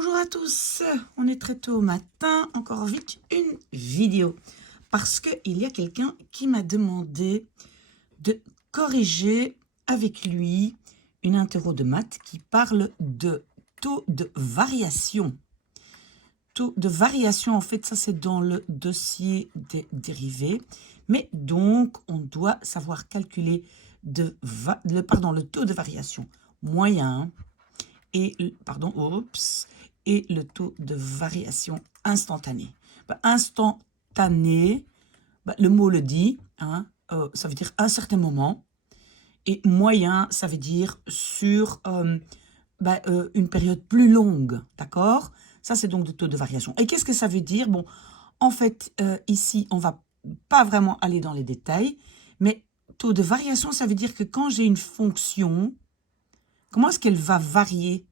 Bonjour à tous, on est très tôt au matin, encore vite une vidéo. Parce qu'il y a quelqu'un qui m'a demandé de corriger avec lui une interro de maths qui parle de taux de variation. Taux de variation, en fait, ça c'est dans le dossier des dérivés. Mais donc, on doit savoir calculer le taux de variation moyen et, et le taux de variation instantané. Instantané, le mot le dit, hein, ça veut dire un certain moment. Et moyen, ça veut dire sur une période plus longue, d'accord? Ça, c'est donc le taux de variation. Et qu'est-ce que ça veut dire? Bon, en fait, ici, on va pas vraiment aller dans les détails, mais taux de variation, ça veut dire que quand j'ai une fonction, comment est-ce qu'elle va varier?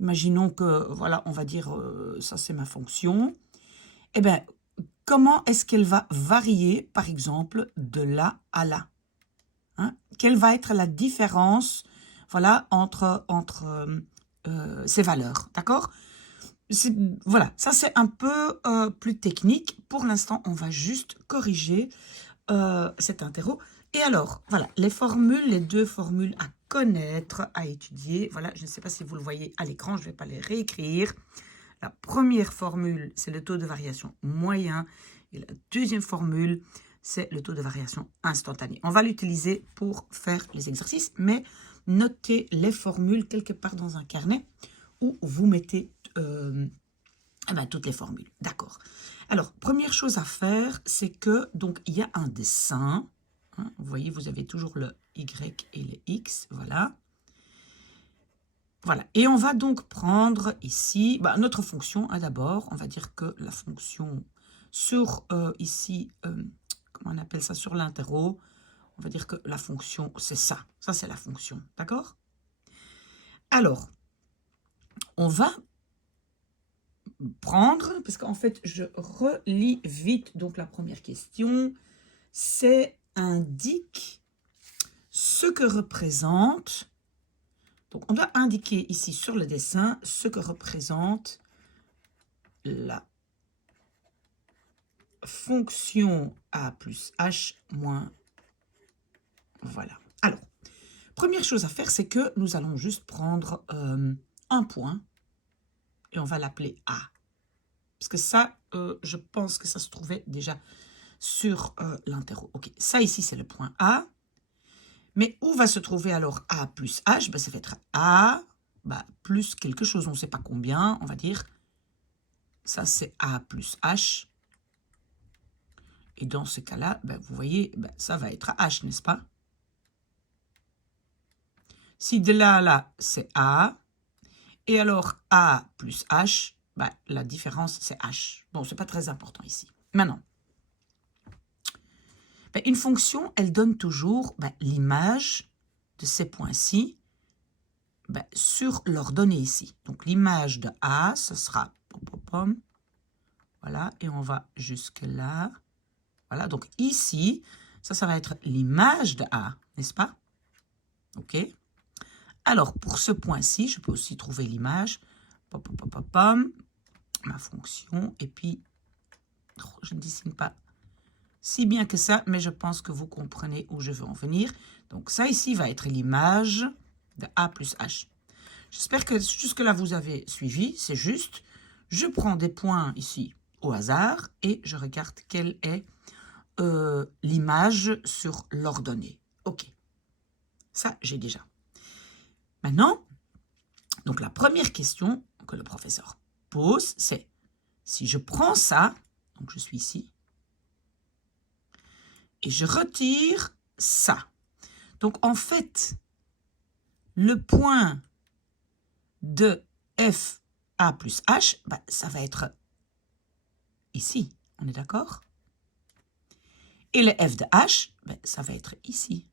Imaginons que, voilà, on va dire, ça c'est ma fonction. Eh bien, comment est-ce qu'elle va varier, par exemple, de là à là, hein? Quelle va être la différence, voilà, entre ces valeurs, d'accord? Voilà, ça c'est un peu plus technique. Pour l'instant, on va juste corriger cet interro. Et alors, voilà, les formules, les deux formules à connaître, à étudier. Voilà, je ne sais pas si vous le voyez à l'écran, je ne vais pas les réécrire. La première formule, c'est le taux de variation moyen. Et la deuxième formule, c'est le taux de variation instantané. On va l'utiliser pour faire les exercices, mais notez les formules quelque part dans un carnet où vous mettez toutes les formules. D'accord. Alors, première chose à faire, c'est que, donc, il y a un dessin. Hein, vous voyez, vous avez toujours le Y et le X. Voilà. Voilà. Et on va donc prendre ici notre fonction. Hein, d'abord, on va dire que la fonction sur ici, comment on appelle ça, sur l'interro, on va dire que la fonction, c'est ça. Ça, c'est la fonction. D'accord? Alors, on va prendre, parce qu'en fait, je relis vite donc la première question, c'est indique ce que représente, donc on doit indiquer ici sur le dessin ce que représente la fonction a plus h moins, voilà. Alors, première chose à faire, c'est que nous allons juste prendre un point et on va l'appeler a. Parce que ça, je pense que ça se trouvait déjà sur l'interro. Ok, ça ici, c'est le point A. Mais où va se trouver alors A plus H? Ça va être A plus quelque chose, on ne sait pas combien, on va dire. Ça, c'est A plus H. Et dans ce cas-là, vous voyez, ça va être H, n'est-ce pas? Si de là à là, c'est A. Et alors, A plus H, la différence, c'est H. Bon, ce n'est pas très important ici. Maintenant, une fonction, elle donne toujours l'image de ces points-ci sur leurs données ici. Donc, l'image de A, ce sera... Voilà, et on va jusque là. Voilà, donc ici, ça va être l'image de A, n'est-ce pas? OK. Alors, pour ce point-ci, je peux aussi trouver l'image. Ma fonction, et puis, je ne dessine pas si bien que ça, mais je pense que vous comprenez où je veux en venir. Donc, ça ici va être l'image de A plus H. J'espère que jusque-là, vous avez suivi. C'est juste, je prends des points ici au hasard et je regarde quelle est l'image sur l'ordonnée. OK. Ça, j'ai déjà. Maintenant, donc la première question que le professeur pose, c'est si je prends ça, donc je suis ici, et je retire ça. Donc, en fait, le point de f a plus h, ça va être ici. On est d'accord? Et le f de h, ça va être ici.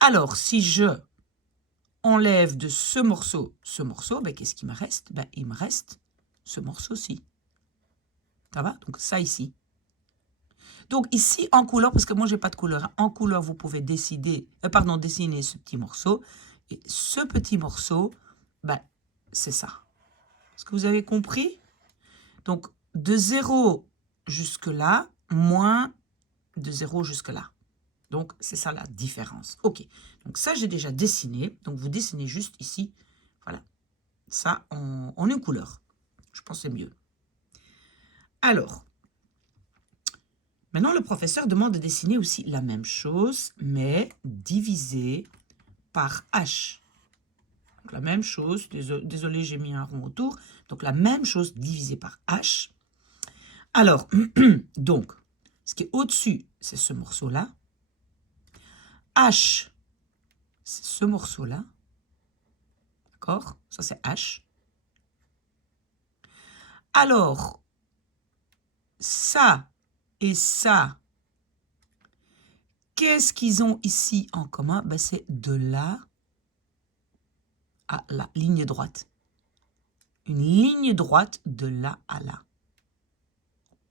Alors, si je enlève de ce morceau, qu'est-ce qui me reste? Il me reste ce morceau-ci. Ça va? Donc, ça ici. Donc ici, en couleur, parce que moi, je n'ai pas de couleur, hein, en couleur, vous pouvez dessiner ce petit morceau. Et ce petit morceau, c'est ça. Est-ce que vous avez compris? Donc, de 0 jusque-là, moins de 0 jusque-là. Donc, c'est ça la différence. OK. Donc, ça, j'ai déjà dessiné. Donc, vous dessinez juste ici. Voilà. Ça, en une couleur. Je pense que c'est mieux. Alors, maintenant, le professeur demande de dessiner aussi la même chose, mais divisé par H. Donc, la même chose. Désolé, j'ai mis un rond autour. Donc, la même chose divisé par H. Alors, donc, ce qui est au-dessus, c'est ce morceau-là. H, c'est ce morceau-là. D'accord? Ça, c'est H. Alors, ça et ça, qu'est-ce qu'ils ont ici en commun? Ben, c'est de là à là, ligne droite. Une ligne droite de là à là.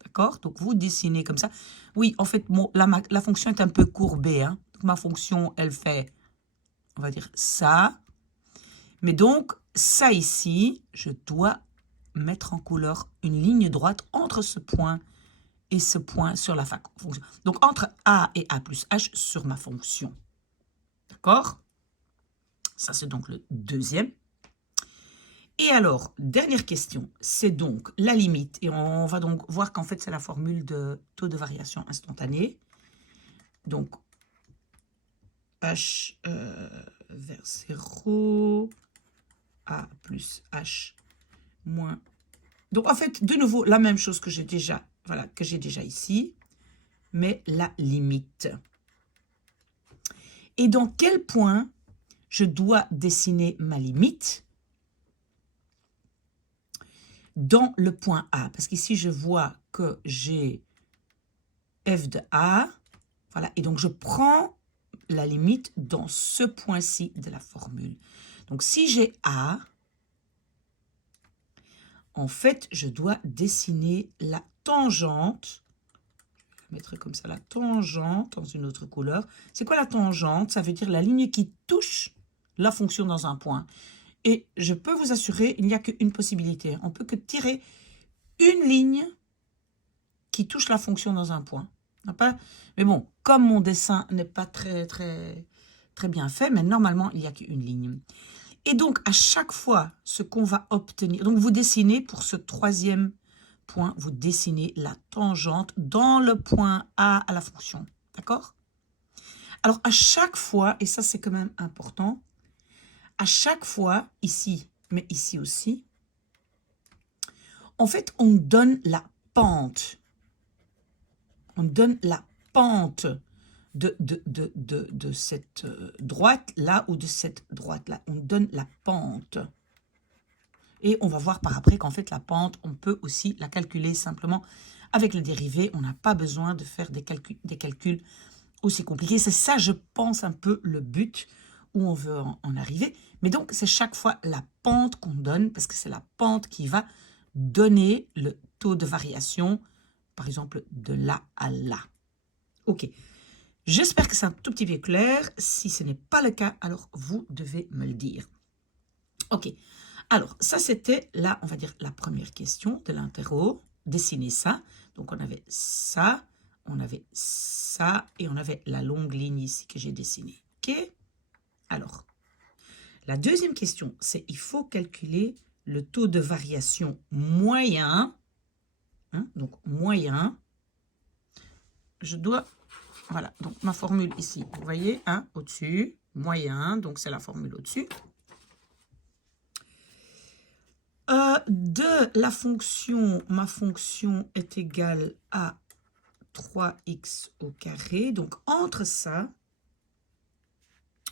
D'accord? Donc, vous dessinez comme ça. Oui, en fait, la fonction est un peu courbée. Hein? Donc, ma fonction, elle fait, on va dire, ça. Mais donc, ça ici, je dois mettre en couleur une ligne droite entre ce point et ce point sur la fonction. Donc, entre A et A plus H sur ma fonction. D'accord? Ça, c'est donc le deuxième. Et alors, dernière question, c'est donc la limite. Et on va donc voir qu'en fait, c'est la formule de taux de variation instantanée. Donc, H vers 0, A plus H moins. Donc, en fait, de nouveau, la même chose que j'ai déjà, voilà, que j'ai déjà ici, mais la limite. Et dans quel point je dois dessiner ma limite? Dans le point A, parce qu'ici, je vois que j'ai f de A, voilà, et donc je prends la limite dans ce point-ci de la formule. Donc, si j'ai A, en fait, je dois dessiner la tangente. Je vais mettre comme ça la tangente dans une autre couleur. C'est quoi la tangente? Ça veut dire la ligne qui touche la fonction dans un point. Et je peux vous assurer, il n'y a qu'une possibilité. On peut que tirer une ligne qui touche la fonction dans un point. Mais bon, comme mon dessin n'est pas très bien fait, mais normalement, il n'y a qu'une ligne. Et donc, à chaque fois, ce qu'on va obtenir, donc vous dessinez pour ce troisième point, vous dessinez la tangente dans le point A à la fonction. D'accord? Alors, à chaque fois, et ça c'est quand même important, à chaque fois, ici, mais ici aussi, en fait, on donne la pente. On donne la pente de cette droite-là ou de cette droite-là. On donne la pente. Et on va voir par après qu'en fait, la pente, on peut aussi la calculer simplement avec le dérivé. On n'a pas besoin de faire des calculs aussi compliqués. C'est ça, je pense, un peu le but où on veut en arriver. Mais donc, c'est chaque fois la pente qu'on donne, parce que c'est la pente qui va donner le taux de variation, par exemple, de là à là. OK. J'espère que c'est un tout petit peu clair. Si ce n'est pas le cas, alors vous devez me le dire. OK. Alors, ça, c'était là, on va dire, la première question de l'interro. Dessiner ça. Donc, on avait ça, on avait ça, et on avait la longue ligne ici que j'ai dessinée. OK? Alors, la deuxième question, c'est il faut calculer le taux de variation moyen. Hein, donc, moyen. Je dois... Voilà, donc ma formule ici, vous voyez, hein, au-dessus, moyen, donc c'est la formule au-dessus. De la fonction, ma fonction est égale à 3x au carré. Donc, entre ça,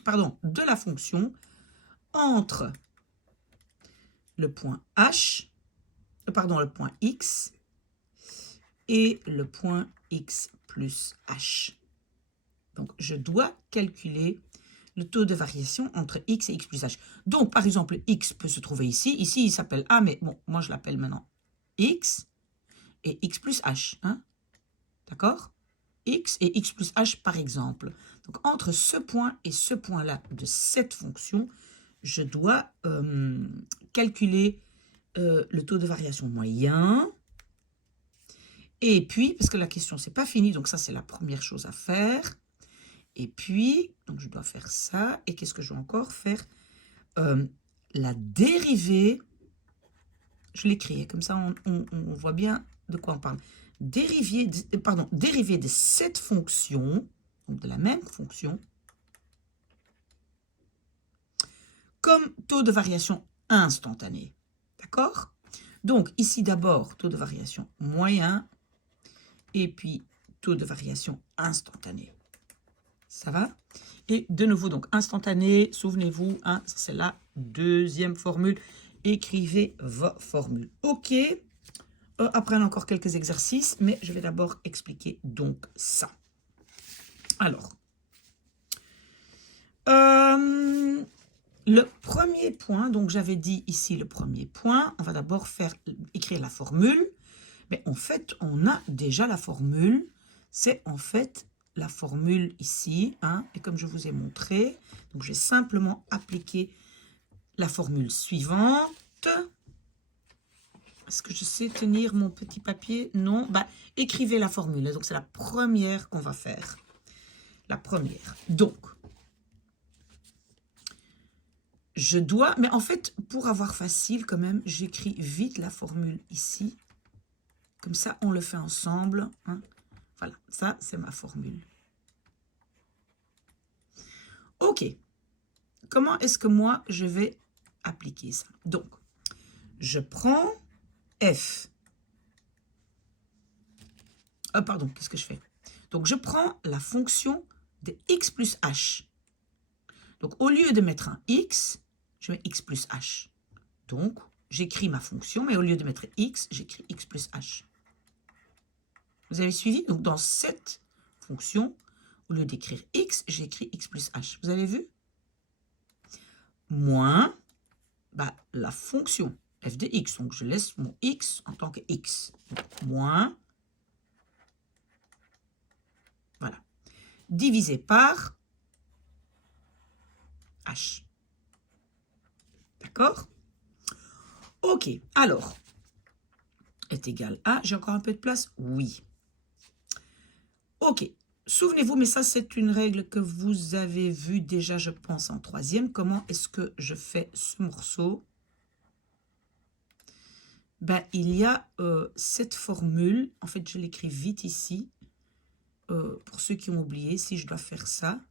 pardon, de la fonction, entre le point H, pardon, le point X et le point X plus H. Donc, je dois calculer le taux de variation entre x et x plus h. Donc, par exemple, x peut se trouver ici. Ici, il s'appelle a, mais bon, moi, je l'appelle maintenant x et x plus h. Hein? D'accord? X et x plus h, par exemple. Donc, entre ce point et ce point-là de cette fonction, je dois calculer le taux de variation moyen. Et puis, parce que la question, c'est pas fini, donc ça, c'est la première chose à faire. Et puis, donc je dois faire ça. Et qu'est-ce que je dois encore faire? La dérivée, je l'écris, comme ça, on voit bien de quoi on parle. Dérivée de cette fonction, donc de la même fonction, comme taux de variation instantané. D'accord? Donc, ici, d'abord, taux de variation moyen, et puis taux de variation instantané. Ça va? Et de nouveau, donc, instantané, souvenez-vous, hein, c'est la deuxième formule. Écrivez vos formules. OK. Après, on a encore quelques exercices, mais je vais d'abord expliquer donc ça. Alors, le premier point, donc j'avais dit ici le premier point, on va d'abord écrire la formule. Mais en fait, on a déjà la formule. C'est en fait la formule ici, hein, et comme je vous ai montré, donc je vais simplement appliquer la formule suivante. Est-ce que je sais tenir mon petit papier? Non. Bah, écrivez la formule. Donc, c'est la première qu'on va faire. La première. Donc, je dois... Mais en fait, pour avoir facile quand même, j'écris vite la formule ici. Comme ça, on le fait ensemble. Hein. Voilà, ça, c'est ma formule. OK. Comment est-ce que moi, je vais appliquer ça? Donc, je prends f. Pardon, qu'est-ce que je fais? Donc, je prends la fonction de x plus h. Donc, au lieu de mettre un x, je mets x plus h. Donc, j'écris ma fonction, mais au lieu de mettre x, j'écris x plus h. Vous avez suivi? Donc, dans cette fonction, au lieu d'écrire x, j'écris x plus h. Vous avez vu? Moins bah, la fonction f de x. Donc, je laisse mon x en tant que x. Donc, moins, voilà, divisé par h. D'accord? OK. Alors, est égal à... J'ai encore un peu de place? Oui. OK. Souvenez-vous, mais ça, c'est une règle que vous avez vue déjà, je pense, en troisième. Comment est-ce que je fais ce morceau? Ben, il y a cette formule. En fait, je l'écris vite ici. Pour ceux qui ont oublié, si je dois faire ça,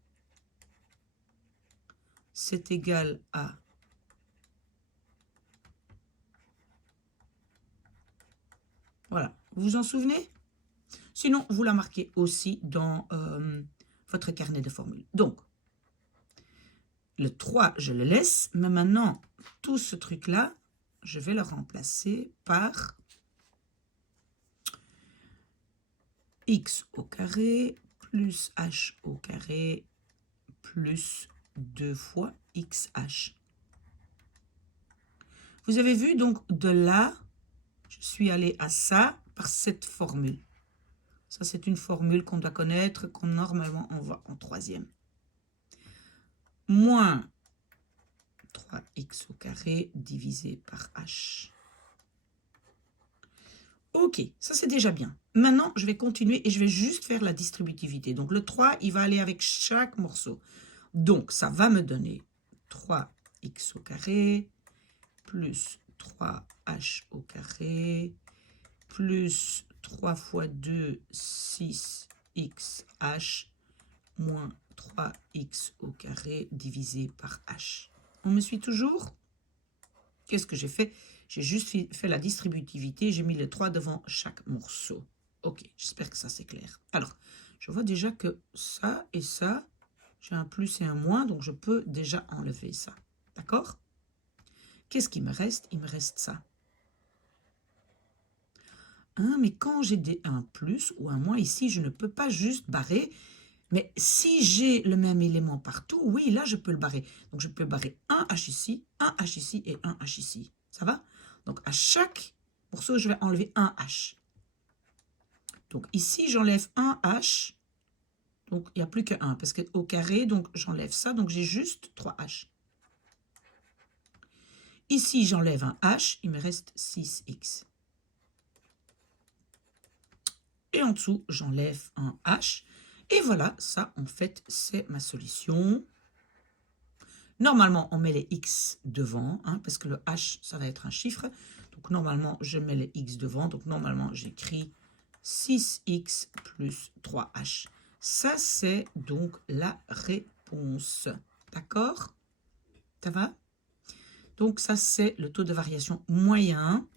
c'est égal à... Voilà. Vous vous en souvenez? Sinon, vous la marquez aussi dans votre carnet de formules. Donc, le 3, je le laisse. Mais maintenant, tout ce truc-là, je vais le remplacer par x au carré plus h au carré plus 2 fois xh. Vous avez vu, donc, de là, je suis allée à ça par cette formule. Ça, c'est une formule qu'on doit connaître, qu'on normalement on voit en troisième. Moins 3x au carré divisé par h. OK, ça c'est déjà bien. Maintenant, je vais continuer et je vais juste faire la distributivité. Donc, le 3, il va aller avec chaque morceau. Donc, ça va me donner 3x au carré plus 3h au carré plus 3 fois 2, 6xh moins 3x au carré divisé par h. On me suit toujours? Qu'est-ce que j'ai fait? J'ai juste fait la distributivité, j'ai mis le 3 devant chaque morceau. OK, j'espère que ça c'est clair. Alors, je vois déjà que ça et ça, j'ai un plus et un moins, donc je peux déjà enlever ça. D'accord? Qu'est-ce qui me reste? Il me reste ça. Hein, mais quand j'ai des 1 plus ou un moins ici, je ne peux pas juste barrer. Mais si j'ai le même élément partout, oui, là, je peux le barrer. Donc, je peux barrer un H ici, un H ici et un H ici. Ça va? Donc, à chaque morceau, je vais enlever un H. Donc, ici, j'enlève un H. Donc, il n'y a plus que 1 parce qu'au carré, donc j'enlève ça. Donc, j'ai juste 3 H. Ici, j'enlève un h, il me reste 6x. Et en dessous, j'enlève un h. Et voilà, ça, en fait, c'est ma solution. Normalement, on met les x devant, hein, parce que le h, ça va être un chiffre. Donc, normalement, je mets les x devant. Donc, normalement, j'écris 6x plus 3h. Ça, c'est donc la réponse. D'accord? Ça va? Donc, ça, c'est le taux de variation moyen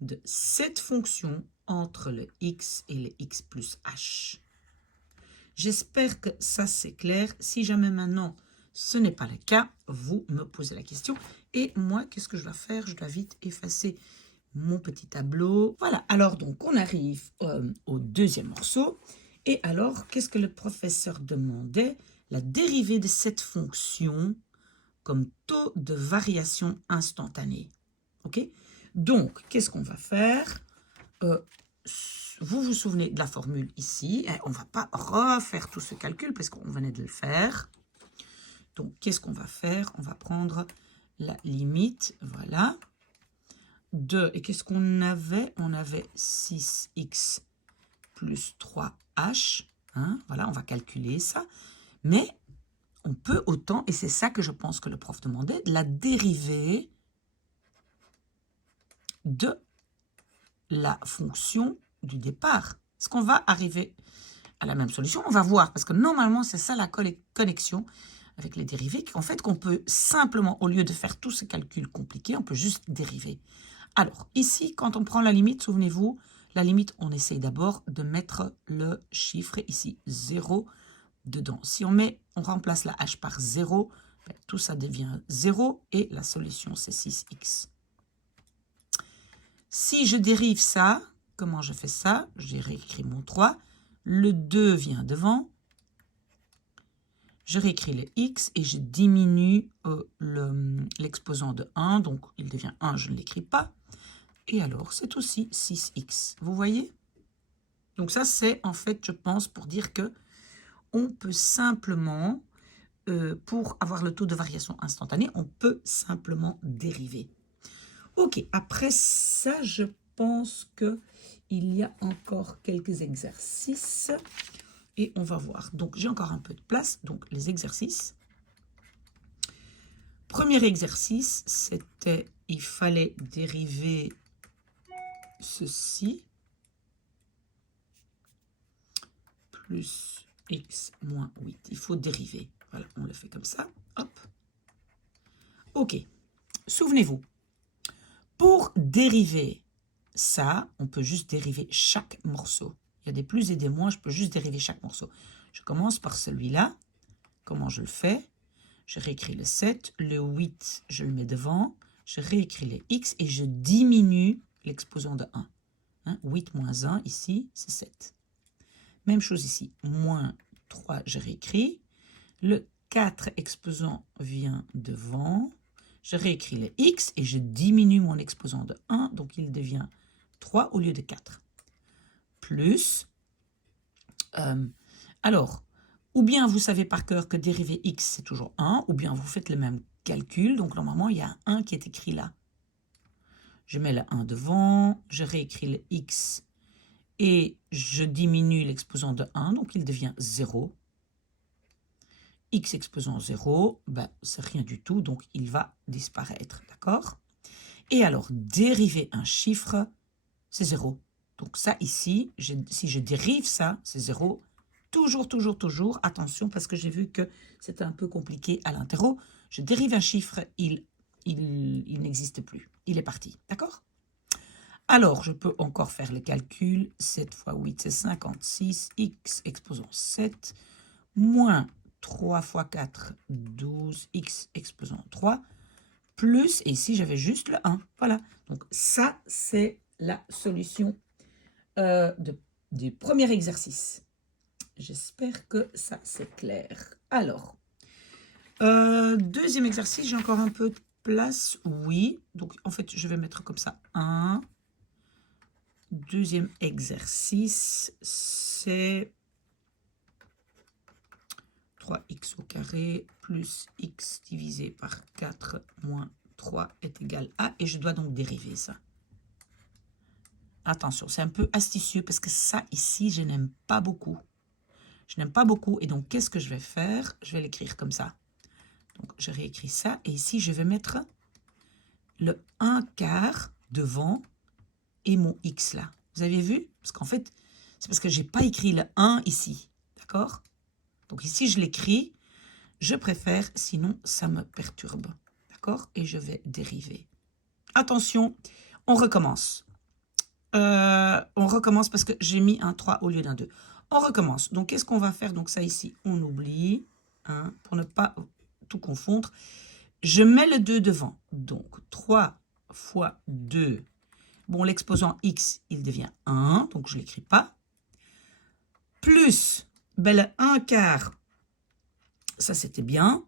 de cette fonction entre le x et le x plus h. J'espère que ça, c'est clair. Si jamais maintenant, ce n'est pas le cas, vous me posez la question. Et moi, qu'est-ce que je dois faire? Je dois vite effacer mon petit tableau. Voilà, alors donc, on arrive au deuxième morceau. Et alors, qu'est-ce que le professeur demandait? La dérivée de cette fonction comme taux de variation instantanée. OK? Donc, qu'est-ce qu'on va faire? Vous vous souvenez de la formule ici. On ne va pas refaire tout ce calcul parce qu'on venait de le faire. Donc, qu'est-ce qu'on va faire? On va prendre la limite, voilà, de, et qu'est-ce qu'on avait? On avait 6x plus 3h. Hein, voilà, on va calculer ça. Mais on peut autant, et c'est ça que je pense que le prof demandait, la dérivée de la fonction du départ. Est-ce qu'on va arriver à la même solution? On va voir, parce que normalement, c'est ça la connexion avec les dérivés, en fait, qu'on peut simplement, au lieu de faire tous ces calculs compliqués, on peut juste dériver. Alors, ici, quand on prend la limite, souvenez-vous, la limite, on essaye d'abord de mettre le chiffre ici, 0, dedans. Si on remplace la h par 0, ben, tout ça devient 0, et la solution, c'est 6x. Si je dérive ça, comment je fais ça? J'ai réécrit mon 3. Le 2 vient devant. Je réécris le x et je diminue l'exposant de 1. Donc, il devient 1, je ne l'écris pas. Et alors, c'est aussi 6x. Vous voyez? Donc ça, c'est en fait, je pense, pour dire que on peut simplement, pour avoir le taux de variation instantané, on peut simplement dériver. Ok, après ça, je pense qu'il y a encore quelques exercices et on va voir. Donc, j'ai encore un peu de place. Donc, les exercices. Premier exercice, c'était, il fallait dériver ceci. Plus x moins 8. Il faut dériver. Voilà, on le fait comme ça. Hop. Ok. Souvenez-vous, pour dériver ça, on peut juste dériver chaque morceau. Il y a des plus et des moins, je peux juste dériver chaque morceau. Je commence par celui-là. Comment je le fais? Je réécris le 7, le 8, je le mets devant. Je réécris les x et je diminue l'exposant de 1. Hein, 8 moins 1, ici, c'est 7. Même chose ici, moins 3, je réécris. Le 4 exposant vient devant. Je réécris le x et je diminue mon exposant de 1, donc il devient 3 au lieu de 4. Plus, alors, ou bien vous savez par cœur que dériver x, c'est toujours 1, ou bien vous faites le même calcul, donc normalement, il y a un 1 qui est écrit là. Je mets le 1 devant, je réécris le x et je diminue l'exposant de 1, donc il devient 0. X exposant 0, ben, c'est rien du tout, donc il va disparaître, d'accord? Et alors, dériver un chiffre, c'est 0. Donc ça, ici, si je dérive ça, c'est 0. Toujours, toujours, toujours, attention, parce que j'ai vu que c'était un peu compliqué à l'interro. Je dérive un chiffre, il n'existe plus. Il est parti, d'accord? Alors, je peux encore faire le calcul. 7 fois 8, c'est 56. X exposant 7, moins 3 fois 4, 12, x exposant 3, plus, et ici j'avais juste le 1. Voilà, donc ça c'est la solution du premier exercice. J'espère que ça c'est clair. Alors, deuxième exercice, j'ai encore un peu de place, oui. Donc en fait, je vais mettre comme ça 1. Deuxième exercice, c'est 3x au carré plus x divisé par 4 moins 3 est égal à, et je dois donc dériver ça. Attention, c'est un peu astucieux parce que ça ici, je n'aime pas beaucoup. Je n'aime pas beaucoup, et donc qu'est-ce que je vais faire? Je vais l'écrire comme ça. Donc je réécris ça, et ici je vais mettre le 1/4 devant et mon x là. Vous avez vu? Parce qu'en fait, c'est parce que je n'ai pas écrit le 1 ici. D'accord? Donc ici, je l'écris. Je préfère, sinon ça me perturbe. D'accord? Et je vais dériver. Attention, on recommence. On recommence parce que j'ai mis un 3 au lieu d'un 2. On recommence. Donc, qu'est-ce qu'on va faire? Donc, ça ici, on oublie, hein, pour ne pas tout confondre. Je mets le 2 devant. Donc, 3 fois 2. Bon, l'exposant x, il devient 1, donc je ne l'écris pas. Plus, ben, le 1/4, ça c'était bien.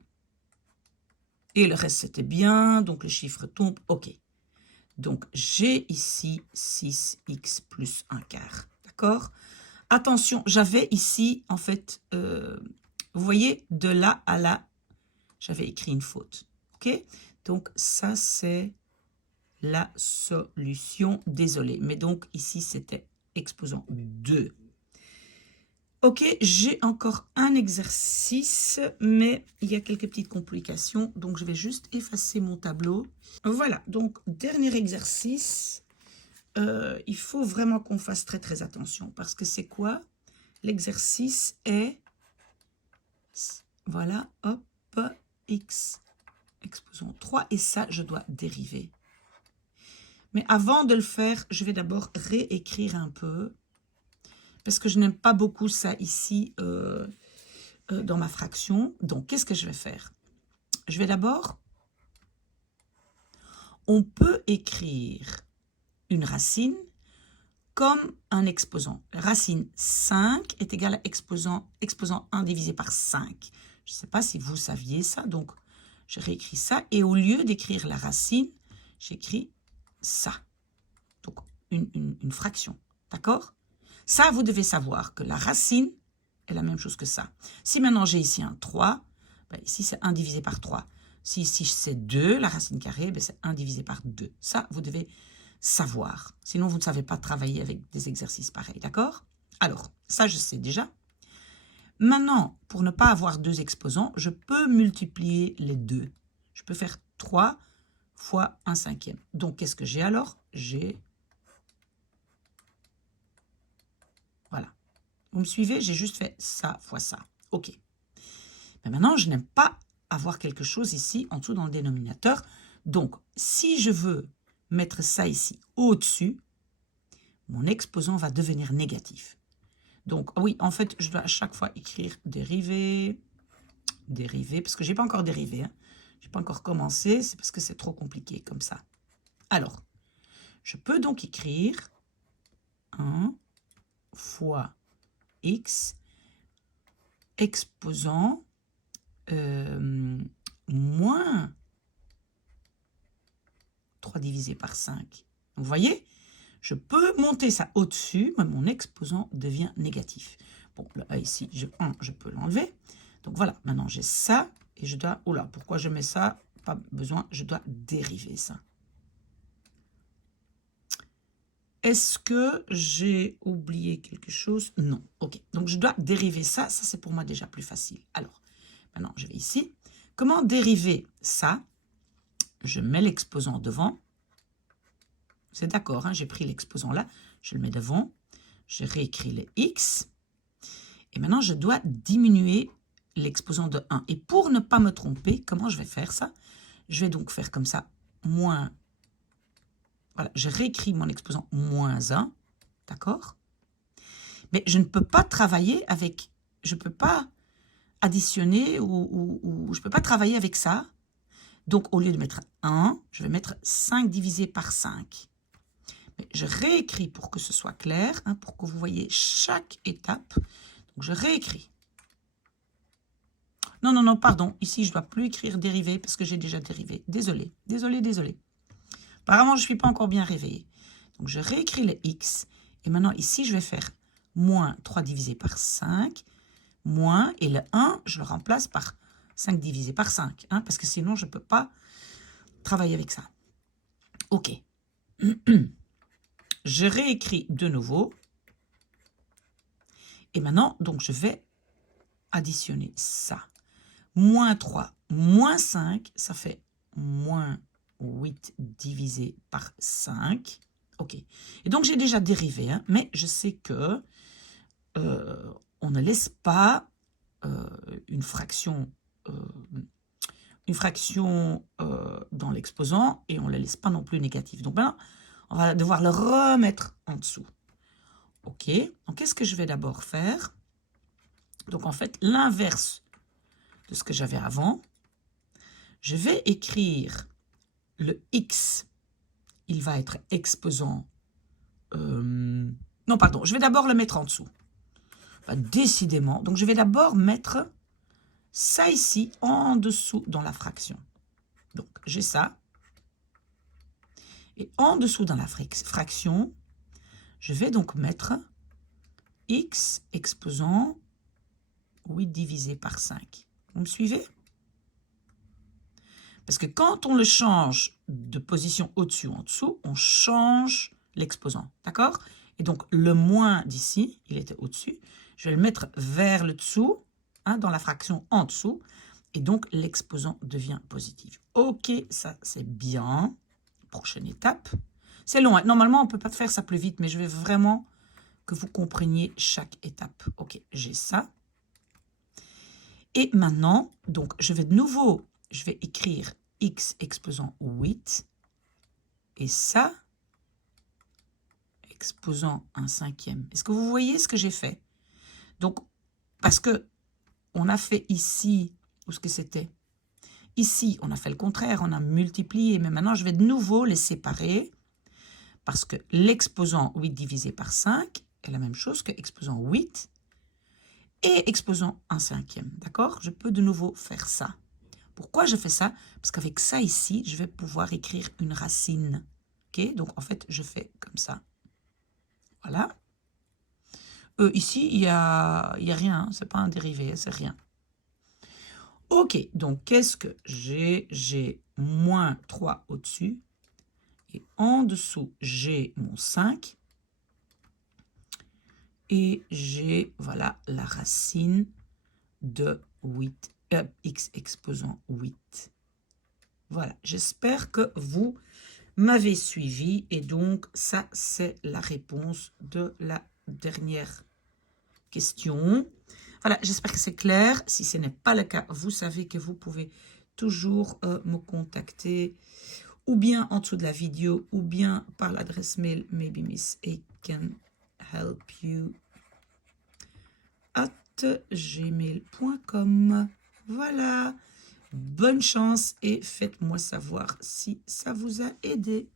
Et le reste c'était bien, donc le chiffre tombe, ok. Donc, j'ai ici 6x plus 1/4, d'accord? Attention, j'avais ici, en fait, vous voyez, de là à là, j'avais écrit une faute, ok? Donc, ça, c'est la solution, désolé. Mais donc, ici, c'était exposant 2. Ok, j'ai encore un exercice, mais il y a quelques petites complications, donc je vais juste effacer mon tableau. Voilà, donc dernier exercice. Il faut vraiment qu'on fasse très très attention, parce que c'est quoi? L'exercice est, voilà, hop, x, exposant 3, et ça, je dois dériver. Mais avant de le faire, je vais d'abord réécrire un peu, parce que je n'aime pas beaucoup ça ici dans ma fraction. Donc, qu'est-ce que je vais faire? Je vais d'abord, on peut écrire une racine comme un exposant. Racine 5 est égale à exposant 1 divisé par 5. Je ne sais pas si vous saviez ça, donc je réécris ça. Et au lieu d'écrire la racine, j'écris ça. Donc, une fraction. D'accord? Ça, vous devez savoir que la racine est la même chose que ça. Si maintenant j'ai ici un 3, ben ici c'est 1 divisé par 3. Si ici c'est 2, la racine carrée, ben c'est 1 divisé par 2. Ça, vous devez savoir. Sinon, vous ne savez pas travailler avec des exercices pareils. D'accord? Alors, ça, je sais déjà. Maintenant, pour ne pas avoir deux exposants, je peux multiplier les deux. Je peux faire 3 fois 1/5. Donc, qu'est-ce que j'ai alors? J'ai... Voilà. Vous me suivez? J'ai juste fait ça fois ça. OK. Mais maintenant, je n'aime pas avoir quelque chose ici en dessous dans le dénominateur. Donc, si je veux mettre ça ici au-dessus, mon exposant va devenir négatif. Donc, oui, en fait, je dois à chaque fois écrire dérivé, dérivé, parce que je n'ai pas encore dérivé. Hein. Je n'ai pas encore commencé, c'est parce que c'est trop compliqué comme ça. Alors, je peux donc écrire 1 fois x exposant moins 3 divisé par 5. Vous voyez, je peux monter ça au-dessus, mais mon exposant devient négatif. Bon, le A ici, je peux l'enlever. Donc voilà, maintenant j'ai ça, et je dois... Oula, pourquoi je mets ça? Pas besoin, je dois dériver ça. Est-ce que j'ai oublié quelque chose? Non. Ok, donc je dois dériver ça. Ça, c'est pour moi déjà plus facile. Alors, maintenant, je vais ici. Comment dériver ça? Je mets l'exposant devant. C'est d'accord, hein, j'ai pris l'exposant là. Je le mets devant. Je réécris le x. Et maintenant, je dois diminuer l'exposant de 1. Et pour ne pas me tromper, comment je vais faire ça? Je vais donc faire comme ça, moins... Voilà, je réécris mon exposant moins 1, d'accord? Mais je ne peux pas travailler avec... Je ne peux pas additionner ou je ne peux pas travailler avec ça. Donc, au lieu de mettre 1, je vais mettre 5 divisé par 5. Mais je réécris pour que ce soit clair, hein, pour que vous voyez chaque étape. Donc, je réécris. Non, non, non, pardon. Ici, je ne dois plus écrire dérivé parce que j'ai déjà dérivé. Désolé, désolé, désolé. Apparemment, je ne suis pas encore bien réveillée. Donc, je réécris le x. Et maintenant, ici, je vais faire moins 3 divisé par 5. Moins, et le 1, je le remplace par 5 divisé par 5. Hein, parce que sinon, je ne peux pas travailler avec ça. OK. Je réécris de nouveau. Et maintenant, donc, je vais additionner ça. Moins 3, moins 5, ça fait moins 8 divisé par 5. OK. Et donc, j'ai déjà dérivé, hein, mais je sais que on ne laisse pas une fraction dans l'exposant et on ne la laisse pas non plus négative. Donc maintenant, on va devoir le remettre en dessous. OK. Donc, qu'est-ce que je vais d'abord faire? Donc, en fait, l'inverse de ce que j'avais avant. Je vais écrire le x. Il va être exposant. Non, pardon. Je vais d'abord le mettre en dessous. Décidément. Donc, je vais d'abord mettre ça ici en dessous dans la fraction. Donc, j'ai ça. Et en dessous dans la fraction, je vais donc mettre x exposant 8 divisé par 5. Vous me suivez? Parce que quand on le change de position au-dessus ou en dessous, on change l'exposant. D'accord? Et donc, le moins d'ici, il était au-dessus. Je vais le mettre vers le dessous, hein, dans la fraction en dessous. Et donc, l'exposant devient positif. OK, ça, c'est bien. Prochaine étape. C'est long, hein. Normalement, on ne peut pas faire ça plus vite, mais je veux vraiment que vous compreniez chaque étape. OK, j'ai ça. Et maintenant, donc, je vais de nouveau, je vais écrire x exposant 8. Et ça, exposant un cinquième. Est-ce que vous voyez ce que j'ai fait? Donc, parce que on a fait ici, où est-ce que c'était? Ici, on a fait le contraire, on a multiplié, mais maintenant, je vais de nouveau les séparer parce que l'exposant 8 divisé par 5 est la même chose que exposant 8 et exposant un cinquième, d'accord? Je peux de nouveau faire ça. Pourquoi je fais ça? Parce qu'avec ça ici, je vais pouvoir écrire une racine. Ok? Donc, en fait, je fais comme ça. Voilà. Ici, il y a rien. Hein, c'est pas un dérivé, c'est rien. Ok, donc qu'est-ce que j'ai? J'ai moins 3 au-dessus. Et en dessous, j'ai mon 5. Et j'ai, voilà, la racine de 8, x exposant 8. Voilà, j'espère que vous m'avez suivi. Et donc, ça, c'est la réponse de la dernière question. Voilà, j'espère que c'est clair. Si ce n'est pas le cas, vous savez que vous pouvez toujours me contacter ou bien en dessous de la vidéo ou bien par l'adresse mail maybe Miss A can help you @gmail.com. Voilà, bonne chance et faites-moi savoir si ça vous a aidé.